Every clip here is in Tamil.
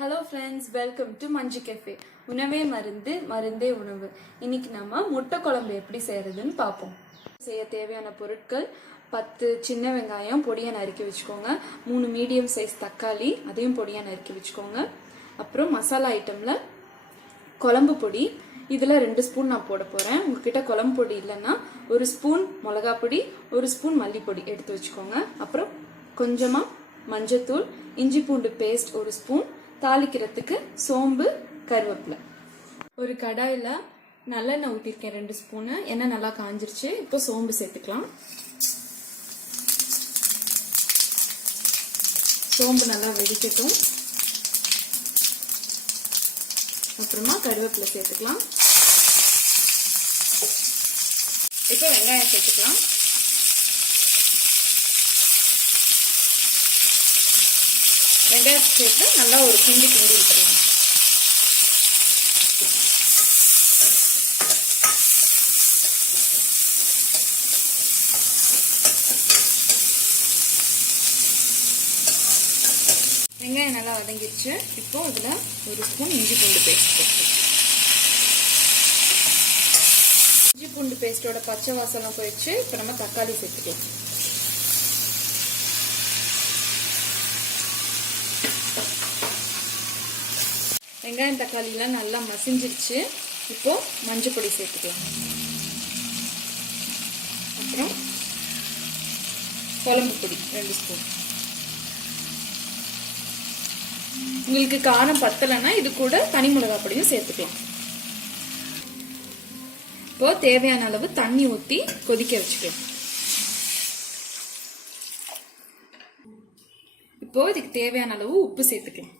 Hello friends, welcome to Manju Cafe. உணவே மருந்து மருந்தே உணவு. இன்னைக்கு நம்ம முட்டை குழம்பு எப்படி செய்யறதுன்னு பாப்போம். செய்ய தேவையான பொருட்கள் 10 சின்ன வெங்காயம் பொடியா நறுக்கி வச்சுக்கோங்க. 3 மீடியம் சைஸ் தக்காளி அதையும் பொடியா நறுக்கி வச்சுக்கோங்க. அப்புறம் மசாலா ஐட்டம்ல குழம்பு பொடி இதுல 2 ஸ்பூன் நான் போட போறேன். உங்ககிட்ட குழம்பு பொடி இல்லைன்னா 1 ஸ்பூன் மிளகாய் பொடி 1 ஸ்பூன் மல்லிப்பொடி எடுத்து வச்சுக்கோங்க. அப்புறம் கொஞ்சமா மஞ்சத்தூள், இஞ்சி பூண்டு பேஸ்ட் 1 ஸ்பூன், தாளிக்கிறதுக்கு சோம்பு, கருவேப்பிலை. ஒரு கடாயில நல்லெண்ணெய் ஊற்றிருக்கேன் 2 ஸ்பூனு. எண்ணெய் நல்லா காஞ்சிருச்சு. இப்போ சோம்பு சேர்த்துக்கலாம். சோம்பு நல்லா வெடிக்கட்டும். அப்புறமா கருவேப்பிலை சேர்த்துக்கலாம். இப்போ வெங்காயம் சேர்த்துக்கலாம். வெங்காயம் சேர்த்து நல்லா ஒரு கிண்டி விட்டுருங்க. வெங்காயம் நல்லா வதங்கிடுச்சு. இப்போ இதுல 1 ஸ்பூன் இஞ்சி பூண்டு பேஸ்ட் போட்டுக்கலாம். இஞ்சி பூண்டு பேஸ்டோட பச்சை வாசனை போயிடுச்சு. இப்போ நம்ம தக்காளி சேர்த்துக்கலாம். வெங்காயம் தக்காளிலாம் நல்லா மசிஞ்சிருச்சு. இப்போ மஞ்சள் பொடி சேர்த்துக்கலாம். அப்புறம் குழம்பு பொடி 2 ஸ்பூன். உங்களுக்கு காரம் பத்தலைன்னா இது கூட தனி மிளகாய் பொடியும் சேர்த்துக்கலாம். இப்போ தேவையான அளவு தண்ணி ஊற்றி கொதிக்க வச்சுக்கலாம். இப்போ இதுக்கு தேவையான அளவு உப்பு சேர்த்துக்கலாம்.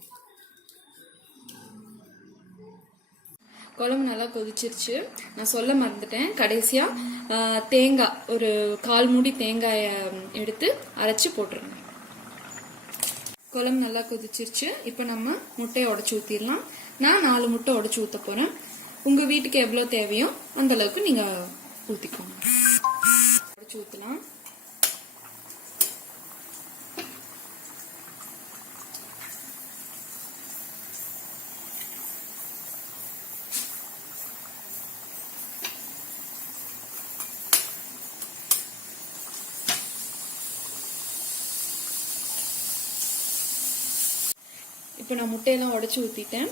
குழம்பு நல்லா கொதிச்சிருச்சு. நான் சொல்ல மறந்துட்டேன், கடைசியா தேங்காய் ஒரு 1/4 மூடி தேங்காயை எடுத்து அரைச்சு போட்டுருங்க. குழம்பு நல்லா கொதிச்சிருச்சு. இப்போ நம்ம முட்டையை உடைச்சு ஊத்திடலாம். நான் 4 முட்டை உடைச்சு ஊத்த போறேன். உங்க வீட்டுக்கு எவ்வளவு தேவையோ அந்த அளவுக்கு நீங்க ஊத்திக்கோங்க. உடைச்சு ஊத்தலாம். இப்போ நான் முட்டையெல்லாம் உடைச்சு ஊற்றிட்டேன்.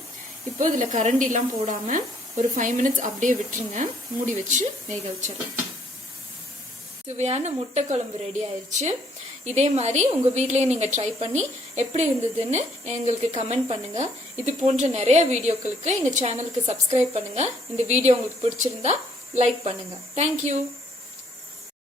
இப்போ இதில் கரண்டிலாம் போடாமல் ஒரு 5 மினிட்ஸ் அப்படியே விட்டுருங்க. மூடி வச்சு வேக வச்சிடலாம். சுவையான முட்டை குழம்பு ரெடி ஆயிடுச்சு. இதே மாதிரி உங்கள் வீட்லேயே நீங்கள் ட்ரை பண்ணி எப்படி இருந்ததுன்னு எங்களுக்கு கமெண்ட் பண்ணுங்கள். இது போன்ற நிறைய வீடியோக்களுக்கு எங்கள் சேனலுக்கு சப்ஸ்கிரைப் பண்ணுங்கள். இந்த வீடியோ உங்களுக்கு பிடிச்சிருந்தா லைக் பண்ணுங்கள். தேங்க்யூ.